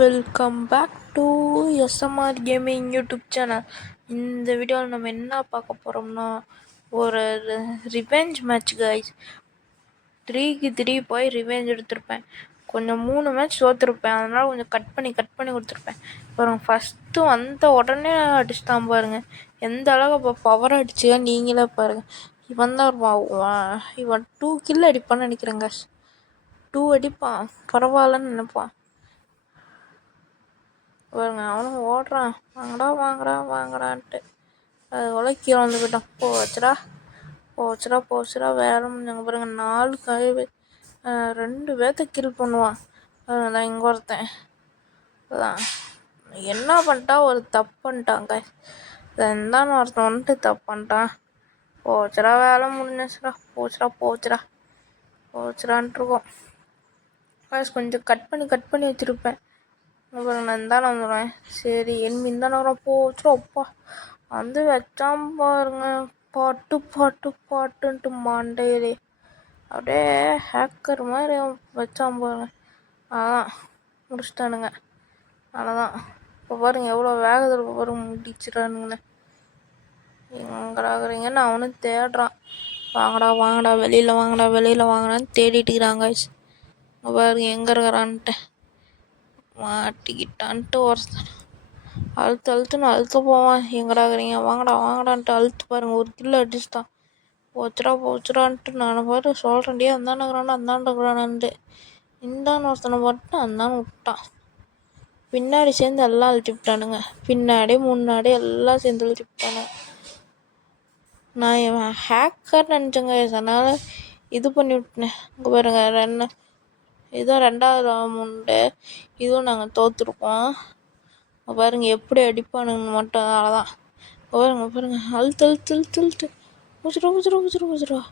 Welcome back to SMR gaming YouTube channel. இந்த வீடியோவில் நம்ம என்ன பார்க்க போகிறோம்னா, ஒரு ரிவெஞ்ச் மேட்ச் கைஸ். 3க்கு 3 போய் ரிவெஞ்ச் எடுத்திருப்பேன். கொஞ்சம் 3 மேட்ச் தோற்றுருப்பேன், அதனால் கொஞ்சம் கட் பண்ணி கொடுத்துருப்பேன். அப்புறம் ஃபஸ்ட்டு வந்த உடனே அடிச்சுட்டான் பாருங்க. எந்த அளவுக்கு இப்போ பவர் அடிச்சு நீங்களே பாருங்கள். இவன் தான் இவன் 2 கில் அடிப்பான்னு நினைக்கிறேங்க. 2 அடிப்பான், பரவாயில்லன்னு நினைப்பான் பாருங்க. அவனும் ஓடுறான், வாங்கடான்ட்டு. அது போல கீழே வந்து போயிட்டான். போச்சுடா வேலை முடிஞ்சாங்க பாருங்க. 4 கழிவு 2 பேர்த்த கில் பண்ணுவான். அதான் இங்கே ஒருத்தன் அதான் என்ன பண்ணிட்டா, ஒரு தப்பு பண்ணிட்டாங்க. இருந்தாலும் ஒருத்தன் வந்துட்டு தப்பு பண்ணிட்டான். போச்சுடா வேலை முடிஞ்சுடா, போச்சுடான்ட்டு இருக்கோம். கொஞ்சம் கட் பண்ணி வச்சுருப்பேன். அப்புறம் நான் தானே வந்துடுவேன். சரி என்மின் தானே வரும். போச்சுப்பா வந்து வச்சான் பாருங்க. பாட்டுன்ட்டு மாண்டையிலே அப்படியே ஹேக்கர் மாதிரி வச்சான் பாருங்க. அதான் முடிச்சிட்டானுங்க. அவ்வளோதான். இப்போ பாருங்க எவ்வளோ வேகத்தில் பாருங்க முடிச்சிடானுங்கண்ணே. எங்கடாக்குறீங்கன்னு அவனும் தேடுறான். வாங்கடா வெளியில் வாங்கடான்னு தேடிட்டு இருக்கிறாங்க. பாருங்க எங்கே இருக்கிறான்ட்டு மாட்டிக்கிட்டான்ட்டு ஒருத்தன் அழுத்துன்னு அழுத்த போவான். எங்கடாக்குறீங்க வாங்கடான்ட்டு அழுத்து பாருங்க. ஒரு கிலோ அடிச்சுட்டான். போச்சுடான்ட்டு நான் பாரு சொல்கிறேன்டியே, அந்தாண்டுக்குறானான்ட்டு இந்தான்னு ஒருத்தனை போட்டு அந்தான்னு விட்டான். பின்னாடி சேர்ந்து எல்லாம் அழுத்தி விட்டானுங்க. பின்னாடி முன்னாடி எல்லாம் சேர்ந்து அழுத்தி விட்டானுங்க. நான் இவன் ஹேக்கர் நினச்சேங்க. அதனால் இது பண்ணி விட்டேன். இங்கே பாருங்க, இதுவும் 2வது ரவுண்டு. இதுவும் நாங்கள் தோற்றுருக்கோம். பாருங்க எப்படி அடிப்பானுங்கன்னு மட்டும். அவ்வளோதான். பாருங்க அழுத்து ஊச்சுருவா.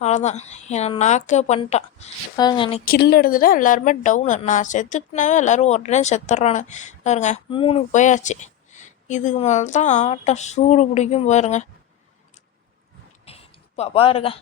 அவ்வளோதான். என்னை நாக்கே பண்ணிட்டான் பாருங்க. என்னை கில் எடுத்துட்டா எல்லாருமே டவுனு. நான் செத்துட்டுனாவே எல்லோரும் உடனே செத்துட்றானு பாருங்க. 3க்கு போயாச்சு. இதுக்கு மேலே தான் ஆட்டம் சூடு பிடிக்கும் பாருங்க. இப்போ பாருங்க,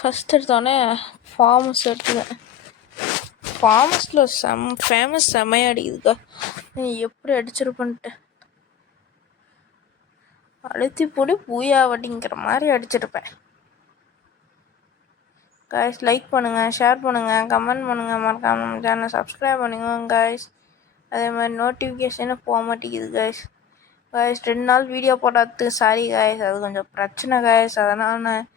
ஃபஸ்ட் எடுத்தோடனே ஃபார்மஸ் எடுத்துக்கேன். ஃபார்மஸில் ஃபேமஸ் செமையாக அடிக்குதுக்கா. எப்படி அடிச்சிருப்பேன்ட்டு அழுத்தி போடி பூயாவட்டிங்கிற மாதிரி அடிச்சிருப்பேன். காய்ஸ் லைக் பண்ணுங்கள், ஷேர் பண்ணுங்கள், கமெண்ட் பண்ணுங்கள், மறக்காம நம்ம சேனலை சப்ஸ்கிரைப் பண்ணுங்க காய்ஸ். அதே மாதிரி நோட்டிஃபிகேஷனே போக மாட்டேங்குது காய்ஸ். 2 நாள் வீடியோ போடாதது சாரி காய்ஸ், அது கொஞ்சம் பிரச்சனை காய்ஸ். அதனால் நான்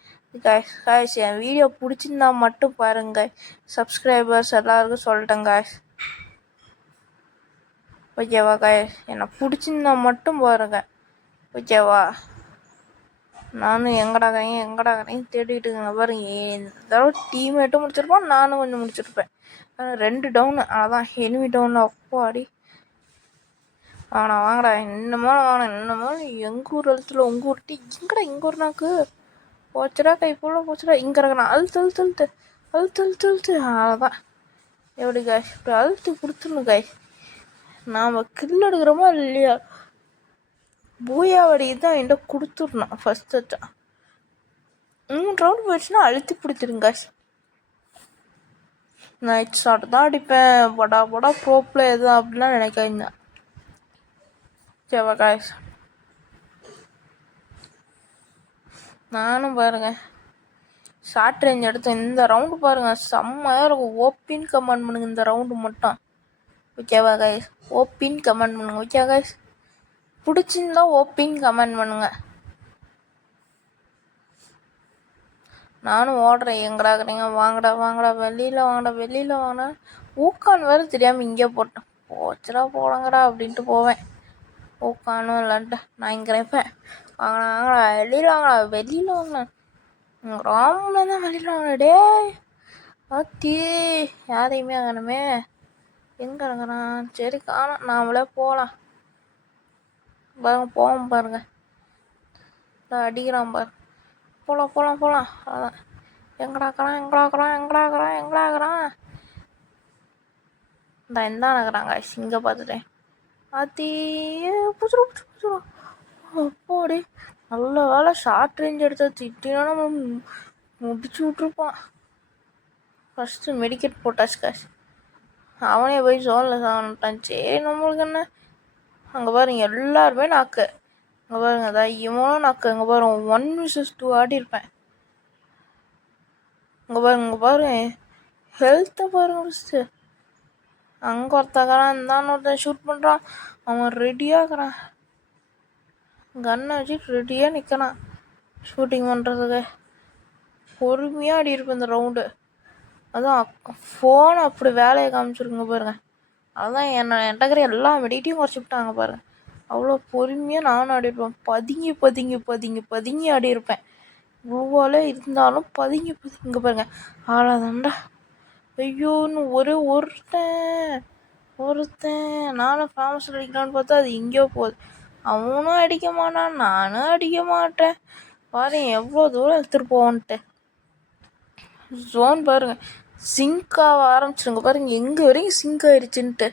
காய்ஸ் என் வீடியோ பிடிச்சிருந்தா மட்டும் பாருங்க. சப்ஸ்கிரைபர்ஸ் எல்லாருக்கும் சொல்லிட்டேன் காய்ஸ். ஓகேவா காய்ஸ்? என்னை பிடிச்சிருந்தா மட்டும் பாருங்க. ஓகேவா? நானும் எங்கடாக்கிறீங்க தேடிட்டு இருக்கேங்க பாருங்க. இந்த தடவை டீம்மேட்டும் முடிச்சிருப்பேன், நானும் கொஞ்சம் முடிச்சிருப்பேன். 2 டவுனு. அதான் எனிமி டவுனில் அப்பாடி. வாங்கடா இன்னமோ எங்கள் ஊர் எழுத்துல உங்கள் ஊர் டீ எங்கடா இங்கே ஒரு நாக்கு போச்சுடா. கை போல போச்சுடா. இங்கே இருக்கிறான். அழுத்து அவ்வளோதான். எப்படி காய்ஸ்? இப்படி அழுத்து கொடுத்துடணும் காய்ஸ். நாம் கில் எடுக்கிறோமா இல்லையா, பூயாவடி தான் என்கிட்ட கொடுத்துடணும். ஃபஸ்ட்டு வச்சா 3 ரவுண்டு போயிடுச்சுன்னா அழுத்தி பிடிச்சிருங்க காய்ஸ். நைட் ஷாட் தான் அடிப்பேன். படா ப்ரோ பிளேயர் தான் அப்படிலாம் நினைக்காதீங்க. ஓகேவா காய்ஸ்? நானும் பாருங்க ஷார்ட் ரேஞ்ச் எடுத்து இந்த ரவுண்டு பாருங்க செம்மையாக இருக்கும். ஓப்பின்னு கமெண்ட் பண்ணுங்க இந்த ரவுண்டு மட்டும். ஓகேவா காய்ஸ்? ஓப்பின்னு கமெண்ட் பண்ணுங்க. Okay guys? பிடிச்சிருந்தா ஓப்பின்னு கமெண்ட் பண்ணுங்க. நானும் ஓடுறேன். எங்கடாக்குறீங்க வாங்கடா வெளியில் வாங்கடா. ஊக்கான் வேறு தெரியாமல் இங்கே போட்டேன். போச்சுடா போடங்கடா அப்படின்ட்டு போவேன். ஊக்கானும் இல்லைன்ட்டு நான் இங்கே நினைப்பேன். வாங்கடா வெளியில் வாங்கடா. ராம்ல தான் வெளியில் வாங்கடா. டே ஆத்தி யாரையுமே ஆகணுமே. எங்கே இறங்குறான்? சரி காணும், நாமளே போகலாம் பாருங்க. போவோம் பாருங்க. அடிக்கிறான் பாரு. போகலாம். அதான் எங்கடாக்குறான் இந்த நகராங்க. இங்கே பார்த்துட்டேன். ஆத்தி புச்சுரும். அப்போடி நல்ல வேலை ஷார்ட் ரேஞ்ச் எடுத்தா திட்டினா நம்ம முடிச்சு விட்ருப்பான். ஃபஸ்ட்டு மெடிக்கெட் போட்டாச்சு காசு. அவனே போய் சோனில் சாப்பிட்டான். சரி நம்மளுக்கு என்ன. அங்கே பாருங்க எல்லாருமே நாக்கு. அங்கே பாருங்க அதான் இவனும் நாக்கு. அங்கே பாருங்க 1 vs 2 ஆடி இருப்பேன். இங்கே பாருங்க ஹெல்த்தை பாருங்க ஃபஸ்ட்டு. அங்கே ஒருத்தக்கிறான், இருந்தான்னு ஒருத்தன் ஷூட் பண்ணுறான். அவன் ரெடியாகிறான், கன்னை வச்சுட்டு ரெடியாக நிற்கிறான் ஷூட்டிங் பண்ணுறதுக்கு. பொறுமையாக ஆடி இருப்பேன் இந்த ரவுண்டு. அதுவும் ஃபோன் அப்படி வேலையை காமிச்சிருக்குங்க பாருங்க. அதுதான் என்கிட்ட எல்லா மெடிட்டையும் குறைச்சி விட்டாங்க பாருங்க. அவ்வளோ பொறுமையாக நானும் ஆடி இருப்பேன். பதுங்கி பதுங்கி பதுங்கி பதுங்கி ஆடி இருப்பேன். குளூவால் இருந்தாலும் பதுங்கி பதுங்க பாருங்க. ஆளாதாண்டா ஐயோன்னு ஒருத்தன் நானும் ஃபேமஸ் அடிக்கலான்னு பார்த்தா அது எங்கேயோ போகுது. அவனும் அடிக்க மாட்டான், நானும் அடிக்க மாட்டேன். பாருங்க எவ்வளோ தூரம் எடுத்துகிட்டு போவோன்ட்டு. ஜோன் பாருங்க சிங்க் ஆக ஆரம்பிச்சிருங்க பாருங்க. எங்கே வரைக்கும் சிங்க் ஆயிடுச்சுன்ட்டு.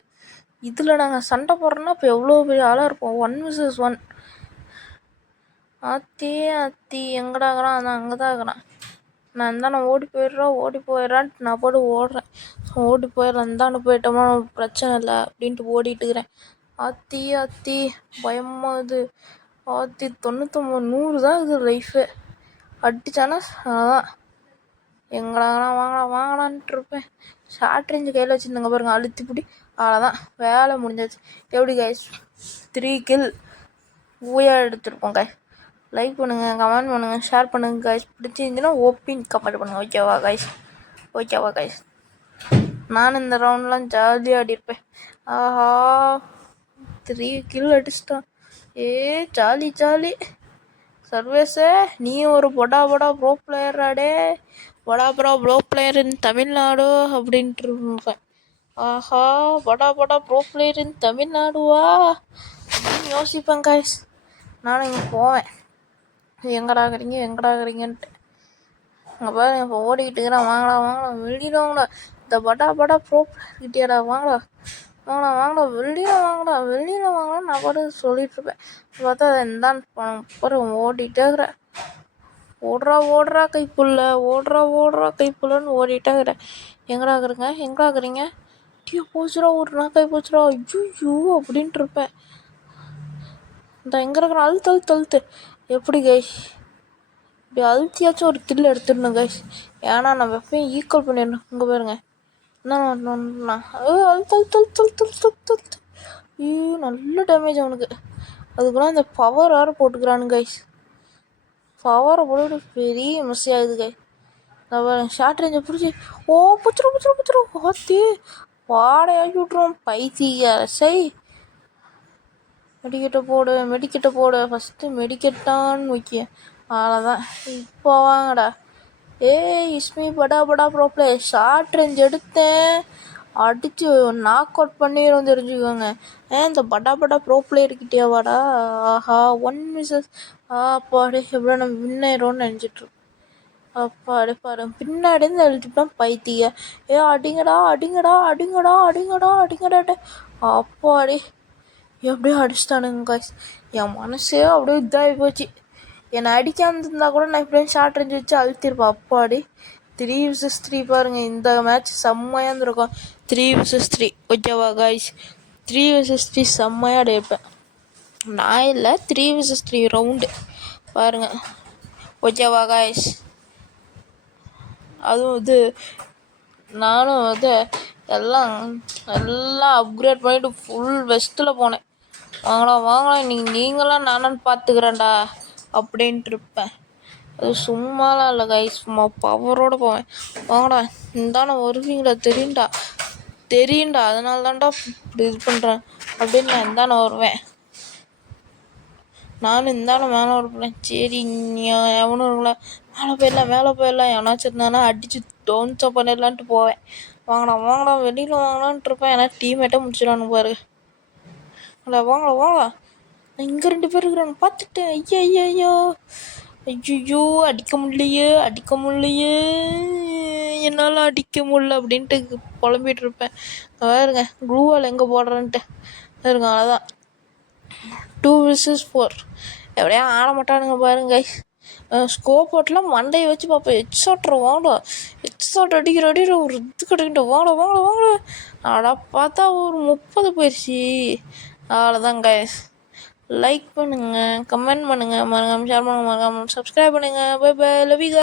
இதில் நாங்கள் சண்டை போடுறோன்னா இப்போ எவ்வளோ பெரிய ஆளாக இருப்போம். 1 vs 1. அத்தி எங்கடாகிறான்? அதான் அங்கே தான் இருக்கிறான். நான் இருந்தால் நான் ஓடி போயிடுறான்ட்டு நான் போட்டு ஓடுறேன். ஓடி போயிடலாம், இந்தாண்டு போயிட்டோமா பிரச்சனை இல்லை அப்படின்ட்டு ஓடிட்டு இருக்கிறேன். அத்தி பயமாகுது. 99 100 தான் இது லைஃபு. அடித்தானா அதான் எங்கடாங்களாம் வாங்கலான்ட்டு இருப்பேன். ஷார்ட் ரேஞ்சு கையில் வச்சுருந்தாங்க பாருங்க, அழுத்தி பிடி. அவ்வளோதான் வேலை முடிஞ்சாச்சு. எப்படி கைஸ் 3 கில் ஊயாக எடுத்துருப்போம் கைஸ். லைக் பண்ணுங்கள், கமெண்ட் பண்ணுங்கள், ஷேர் பண்ணுங்கள் கைஸ். பிடிச்சிருந்துச்சுன்னா ஓப்பிங் கமெண்ட் பண்ணுங்கள். ஓகேவா கைஸ். நான் இந்த ரவுண்ட்லாம் ஜாலியாக ஆடிருப்பேன். ஆஹா 3 கில் அடிச்சிட்டான். ஜாலி சர்வேஸே. நீ ஒரு பொடா ப்ரோ பிளேயராடே. பொடா ப்ரோ பிளேயர் இன் தமிழ்நாடு அப்படின்ட்டு இருப்பேன். ஆஹா பொடா ப்ரோ பிளேயர் இன் தமிழ்நாடுவா அப்படின்னு யோசிப்பேன் கைஸ். நானும் இங்கே போவேன், எங்கடாகிறீங்கன்ட்டு. அங்கே பாரு இப்போ ஓடிக்கிட்டு இருக்கிறான். வாங்கலாம் வெளியில் வாங்கலாம். இந்த படா ப்ரோ பிளேயர் கிட்டியாடா வாங்கலாம் வெளியில் வாங்கலாம் நான் பாட்டு சொல்லிட்டு இருப்பேன். பார்த்தா இந்தான் பாரு ஓடிட்டே இருக்கிறேன். ஓடுறா கைப்புள்ளன்னு ஓடிட்டே இருக்கிறேன். எங்கடாகிறீங்க? டீ போச்சுரா, ஒரு நாக்காய் போச்சுரா, ஐயோ அப்படின்ட்டு இருப்பேன். இந்த எங்கே இருக்கிறேன்? அழுத்து எப்படி கைஸ் இப்படி அழுத்தியாச்சும் ஒரு கில் எடுத்துடணும் கைஸ். ஏன்னா நான் வெப்பையும் ஈக்குவல் பண்ணிடணும். இங்கே பாருங்க என்ன அழுத்து. ஐயோ நல்ல டேமேஜ் அவனுக்கு. அதுக்குலாம் இந்த பவர் வேறு போட்டுக்கிறானு கைஸ். பவரை போட்டு பெரிய மிஸ் ஆகுது கைஸ். ஷார்ட் ரேஞ்சை பிடிச்சி புச்சிரும் பார்த்து பாடையாக்கி விட்ருவோம். பைத்தியாரை மெடிக்கெட்டை போடு ஃபஸ்ட்டு. மெடிக்கெட்டான்னு வைக்க அவ்வளோதான். இப்போ வாங்கடா. இஸ்மி படா ப்ரோ பிளே. ஷார்ட் ரேஞ்ச் எடுத்தேன், அடித்து நாக் அவுட் பண்ணிடும் தெரிஞ்சுக்கோங்க. இந்த படா ப்ரோ பிளேயர்கிட்டே வாடா. ஆஹா 1 vs அப்பாடி எப்படியோ நம்ம வின் ஆயிடும்னு நினச்சிட்ருக்கோம். அப்பாடி பாரு பின்னாடி இருந்து அழுத்திப்பேன். பைத்திய அடிங்கடா. அப்பாடி எப்படியோ அடிச்சிட்டானுங்க காய்ஸ். என் மனசே அப்படியே இதாகி போச்சு. என்னை அடிக்காமல் இருந்தால் கூட நான் எப்படியும் ஷார்ட் ரேஞ்ச் வச்சு அழுத்திருப்பேன். அப்பாடி 3 vs 3 பாருங்கள். இந்த மேட்ச் செம்மையாக இருந்திருக்கும். 3 vs 3 ஓகேவா காய்ஸ். 3 vs 3 செம்மையாக அடையிருப்பேன். நான் இல்லை 3 vs 3 ரவுண்டு பாருங்கள் ஓகேவா காய்ஸ். அதுவும் நானும் எல்லாம் அப்கிரேட் பண்ணிவிட்டு ஃபுல் வெஸ்ட்டில் போனேன். வாங்கலாம் இன்னைக்கு நீங்களாம் நானும் பார்த்துக்கிறேன்டா அப்படின்ட்டு இருப்பேன். அது சும்மாலாம் இல்லை கைஸ், சும்மா பவரோடு போவேன். வாங்கடா இந்தானே வருவீங்களா தெரியும்டா அதனால தான்டா இப்படி இது பண்ணுறேன் அப்படின்னு நான் இந்தானே வருவேன். நானும் இந்தானே மேலே வருவேன். சரி எவனும் இருக்குல்ல மேலே போயிடலாம் எவனாச்சும் இருந்தானா அடித்து டவுன்ஸாக பண்ணிடலான்ட்டு போவேன். வாங்கலாம் வெளியில் வாங்கலான்ட்டு இருப்பேன். ஏன்னா டீம்மேட்டை முடிச்சிடானு பாரு. வாங்கலாம் இங்கே 2 பேர் இருக்கிறாங்க பார்த்துட்டேன். ஐயோ அடிக்க முடியலையே என்னால் அடிக்க முடியல அப்படின்ட்டு புலம்பிகிட்டு இருப்பேன். பாருங்க க்ளூவால் எங்கே போடுறேன்ட்டு இருங்க. அவ்வளோதான் 2 vs 4 எப்படியா ஆட மாட்டானுங்க பாருங்க. ஸ்கோப் போட்டுலாம் மண்டையை வச்சு பார்ப்பேன். ஹெட்ஷாட்ரு வாங்கடா, ஹெட்ஷாட் அடிக்கிற அடிக்கிற ஒரு இது கிடைக்கிட்ட வாங்கடா வாங்கடா வாங்கடா. அடா பார்த்தா ஒரு 30 போயிடுச்சு. அவ்வளோதான் கைஸ். லைக் பண்ணுங்கள், கமெண்ட் பண்ணுங்கள், மறக்காமல் ஷேர் பண்ணுங்கள், மறக்காமல் சப்ஸ்கிரைப் பண்ணுங்கள். Bye bye, love you.